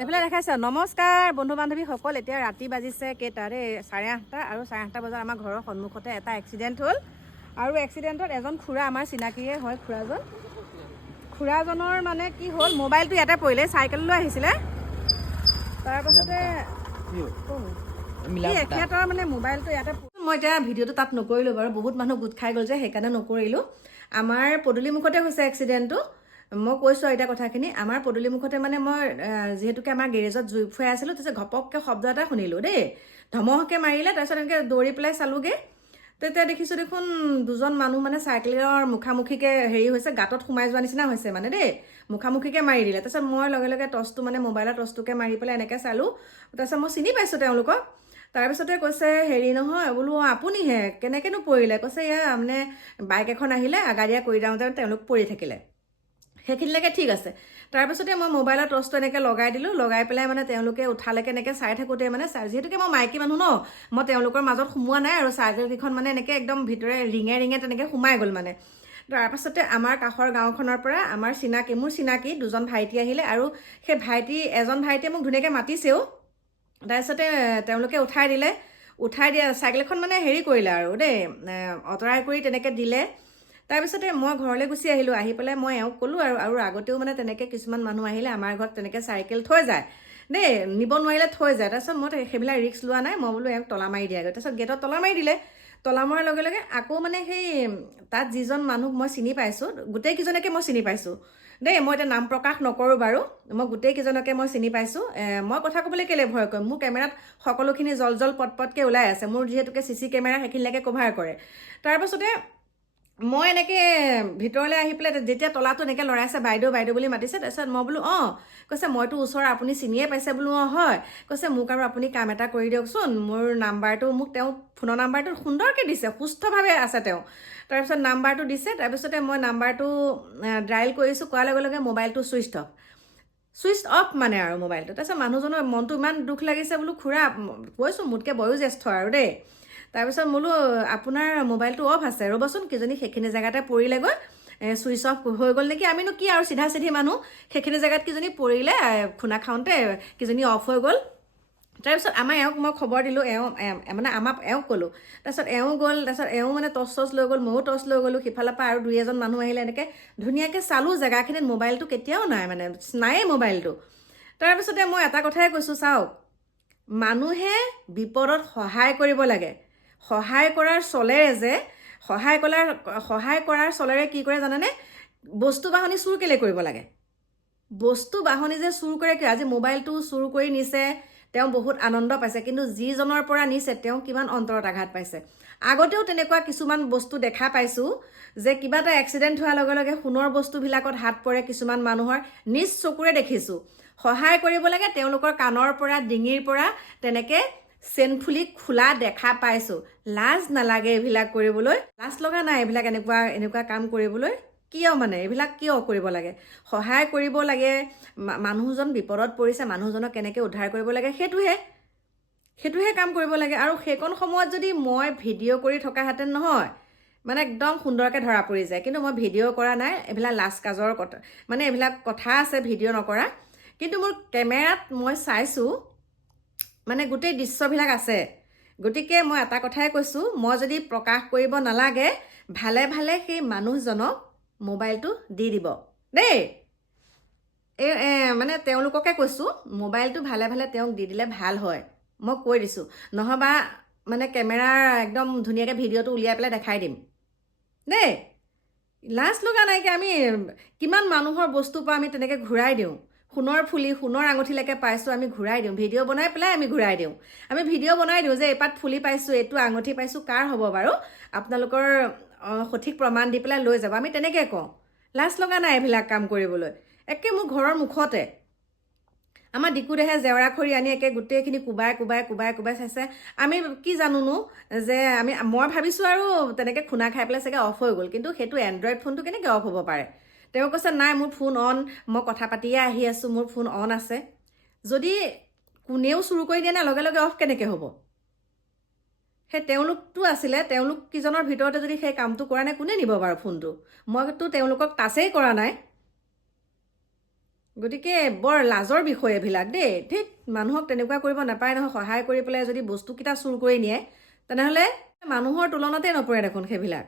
এইফালে দেখাইছে নমস্কাৰ বন্ধু বান্ধৱীসকল এতিয়া ৰাতি বাজিছে কেইটা দেই 8:30 আৰু 8:30 বজাত আমাৰ ঘৰৰ সন্মুখতে এটা এক্সিডেণ্ট হ'ল আৰু এক্সিডেণ্টত এজন খুৰা আমাৰ চিনাকিয়ে হয় খুৰাজনৰ মানে কি হ'ল মোবাইলটো ইয়াতে পৰিলে চাইকেল লৈ আহিছিলে তাৰপাছতে এখেতৰ মানে মোবাইলটো ইয়াতে মই এতিয়া ভিডিঅ'টো তাত নকৰিলোঁ বাৰু বহুত মানুহ গোট খাই গ'ল যে সেইকাৰণে নকৰিলোঁ আমাৰ পদূলিমুখতে হৈছে এক্সিডেণ্টটো মই কৈছোঁ এতিয়া কথাখিনি আমাৰ পদূলিমুখতে মানে মই যিহেতুকে আমাৰ গেৰেজত জুই ফুৱাই আছিলোঁ তাৰপিছত ঘপককৈ শব্দ এটা শুনিলোঁ দেই ধমহকৈ মাৰিলে তাৰপিছত এনেকৈ দৌৰি পেলাই চালোঁগৈ তেতিয়া দেখিছোঁ দেখোন দুজন মানুহ মানে চাইকেলৰ মুখামুখিকৈ হেৰি হৈছে গাঁতত সোমাই যোৱা নিচিনা হৈছে মানে দেই মুখামুখিকৈ মাৰি দিলে তাৰপিছত মই লগে লগে টৰ্চটো মানে মোবাইলৰ টৰ্চটোকে মাৰি পেলাই এনেকৈ চালোঁ তাৰপিছত মই চিনি পাইছোঁ তেওঁলোকক তাৰপিছতে কৈছে হেৰি নহয় বোলো আপুনিহে কেনেকৈনো পৰিলে কৈছে এয়া মানে বাইক এখন আহিলে আগাৰীয়া কৰি যাওঁতে তেওঁলোক পৰি থাকিলে সেইখিনিলৈকে ঠিক আছে তাৰপিছতে মই মোবাইলৰ টৰ্চটো এনেকৈ লগাই দিলোঁ লগাই পেলাই মানে তেওঁলোকে উঠালৈকে এনেকৈ চাই থাকোঁতে মানে যিহেতুকে মই মাইকী মানুহ ন মই তেওঁলোকৰ মাজত সোমোৱা নাই আৰু চাইকেলকেইখন মানে এনেকৈ একদম ভিতৰে ৰিঙে তেনেকৈ সোমাই গ'ল মানে তাৰপাছতে আমাৰ কাষৰ গাঁওখনৰ পৰা আমাৰ মোৰ চিনাকি দুজন ভাইটি আহিলে আৰু সেই এজন ভাইটিয়ে মোক ধুনীয়াকৈ মাতিছেও তাৰপিছতে তেওঁলোকে উঠাই দিয়া চাইকেলখন মানে হেৰি কৰিলে আৰু দেই অঁতৰাই কৰি তেনেকৈ দিলে তাৰপিছতে মই ঘৰলৈ গুচি আহিলোঁ আহি পেলাই মই এওঁক ক'লোঁ আৰু আগতেও মানে তেনেকৈ কিছুমান মানুহ আহিলে আমাৰ ঘৰত তেনেকৈ চাইকেল থৈ যায় দেই নিব নোৱাৰিলে থৈ যায় তাৰপিছত মই সেইবিলাক ৰিস্ক লোৱা নাই মই বোলো এওঁক তলা মাৰি দিয়াগৈ তাৰপিছত গেটত তলা মাৰি দিলে তলা মৰাৰ লগে লগে আকৌ মানে সেই তাত যিজন মানুহ মই চিনি পাইছোঁ গোটেইকেইজনকে মই চিনি পাইছোঁ দেই মই এতিয়া নাম প্ৰকাশ নকৰোঁ বাৰু মই গোটেইকেইজনকে মই চিনি পাইছোঁ মই কথা ক'বলৈ কেলৈ ভয় কৰিম মোৰ কেমেৰাত সকলোখিনি জল পটকৈ ওলাই আছে মোৰ যিহেতুকে CC কেমেৰা সেইখিনিলৈকে কভাৰ কৰে তাৰপাছতে মই এনেকৈ ভিতৰলৈ আহি পেলাই যেতিয়া তলাটো এনেকৈ লৰাইছে বাইদেউ বুলি মাতিছে তাৰপিছত মই বোলো অঁ কৈছে মইতো ওচৰৰ আপুনি চিনিয়ে পাইছে বোলো অঁ হয় কৈছে মোক আৰু আপুনি কাম এটা কৰি দিয়কচোন মোৰ নাম্বাৰটো মোক তেওঁ ফোনৰ নাম্বাৰটো সুন্দৰকৈ দিছে সুস্থভাৱে আছে তেওঁ তাৰপিছত নাম্বাৰটো দিছে তাৰপিছতে মই নাম্বাৰটো ডায়েল কৰিছোঁ কোৱাৰ লগে লগে মোবাইলটো ছুইচ অফ মানে আৰু মোবাইলটো তাৰপিছত মানুহজনৰ মনটো ইমান দুখ লাগিছে বোলো খুৰা কৈছোঁ মোতকৈ বয়োজ্যেষ্ঠ আৰু দেই তাৰপিছত বোলো আপোনাৰ মোবাইলটো অফ আছে ৰ'বচোন কিজনী সেইখিনি জেগাতে পৰিলেগৈ ছুইচ অফ হৈ গ'ল নেকি আমিনো কি আৰু চিধা মানুহ সেইখিনি জেগাত কিজনী পৰিলে খুনা খাওঁতে কিজনী অফ হৈ গ'ল তাৰপিছত আমাৰ এওঁক মই খবৰ দিলোঁ মানে এওঁক ক'লোঁ তাৰপিছত এওঁ গ'ল তাৰপিছত এওঁ মানে টৰ্চ লৈ গ'ল ময়ো টৰ্চ লৈ গ'লোঁ সিফালৰ পৰা আৰু 2-এজন মানুহ আহিলে এনেকৈ ধুনীয়াকৈ চালোঁ জেগাখিনিত মোবাইলটো কেতিয়াও নাই মানে নায়েই মোবাইলটো তাৰপিছতে মই এটা কথাই কৈছোঁ চাওক মানুহে বিপদত সহায় কৰিব লাগে সহায় কৰাৰ চলেৰে কি কৰে জানেনে বস্তু বাহনি চুৰ কেলৈ কৰিব লাগে বস্তু বাহনি যে চুৰ কৰে কিয় আজি মোবাইলটো চুৰ কৰি নিছে তেওঁ বহুত আনন্দ পাইছে কিন্তু যিজনৰ পৰা নিছে তেওঁ কিমান অন্তৰত আঘাত পাইছে আগতেও তেনেকুৱা কিছুমান বস্তু দেখা পাইছোঁ যে কিবা এটা এক্সিডেণ্ট হোৱাৰ লগে লগে সোণৰ বস্তুবিলাকত হাত পৰে কিছুমান মানুহৰ নিজ চকুৰে দেখিছোঁ সহায় কৰিব লাগে তেওঁলোকৰ কাণৰ পৰা ডিঙিৰ পৰা তেনেকৈ চেনফুলি খোলা দেখা পাইছোঁ লাজ নালাগে এইবিলাক কৰিবলৈ লাজ লগা নাই এইবিলাক এনেকুৱা কাম কৰিবলৈ কিয় মানে এইবিলাক কিয় কৰিব লাগে সহায় কৰিব লাগে মানুহজন বিপদত পৰিছে মানুহজনক কেনেকৈ উদ্ধাৰ কৰিব লাগে সেইটোহে কাম কৰিব লাগে আৰু সেইকণ সময়ত যদি মই ভিডিঅ' কৰি থকাহেঁতেন নহয় মানে একদম সুন্দৰকৈ ধৰা পৰি যায় কিন্তু মই ভিডিঅ' কৰা নাই এইবিলাক লাজ কাজৰ কথা মানে এইবিলাক কথা আছে ভিডিঅ' নকৰা কিন্তু মোৰ কেমেৰাত মই চাইছোঁ মানে গোটেই দৃশ্যবিলাক আছে গতিকে মই এটা কথাই কৈছোঁ মই যদি প্ৰকাশ কৰিব নালাগে ভালে সেই মানুহজনক মোবাইলটো দি দিব দেই মানে তেওঁলোককে কৈছোঁ মোবাইলটো ভালে তেওঁক দি দিলে ভাল হয় মই কৈ দিছোঁ নহবা মানে কেমেৰাৰ একদম ধুনীয়াকৈ ভিডিঅ'টো উলিয়াই পেলাই দেখাই দিম দেই লাজ লগা নাইকিয়া আমি কিমান মানুহৰ বস্তু পৰা আমি তেনেকৈ ঘূৰাই দিওঁ সোণৰ আঙুঠিলৈকে পাইছোঁ আমি ঘূৰাই দিওঁ ভিডিঅ' বনাই পেলাই আমি ঘূৰাই দিওঁ আমি ভিডিঅ' বনাই দিওঁ যে এপাত ফুলি পাইছোঁ এইটো আঙুঠি পাইছোঁ কাৰ হ'ব বাৰু আপোনালোকৰ সঠিক প্ৰমাণ দি পেলাই লৈ যাব আমি তেনেকৈ কওঁ লাজ লগা নাই এইবিলাক কাম কৰিবলৈ একে মোৰ ঘৰৰ মুখতে আমাৰ ডিকুদেহে জেওৰা খৰি আনি একে গোটেইখিনি কোবাই চাইছে আমি কি জানোনো যে মই ভাবিছোঁ আৰু তেনেকৈ খুনা খাই পেলাই চাগে অফ হৈ গ'ল কিন্তু সেইটো এণ্ড্ৰইড ফোনটো কেনেকৈ অফ হ'ব পাৰে তেওঁ কৈছে নাই মোৰ ফোন অন মই কথা পাতিয়ে আহি আছোঁ মোৰ ফোন অন আছে যদি কোনেও চুৰ কৰি দিয়ে না লগে লগে অফ কেনেকৈ হ'ব সেই তেওঁলোকতো আছিলে তেওঁলোক কিজনৰ ভিতৰতে যদি সেই কামটো কৰা নাই কোনে নিব বাৰু ফোনটো মইতো তেওঁলোকক টাচেই কৰা নাই গতিকে বৰ লাজৰ বিষয় এইবিলাক দেই। ঠিক মানুহক তেনেকুৱা কৰিব নাপায় নহয়। সহায় কৰি পেলাই যদি বস্তুকেইটা চুৰ কৰি নিয়ে তেনেহ'লে মানুহৰ তুলনাতে নপৰে দেখোন সেইবিলাক।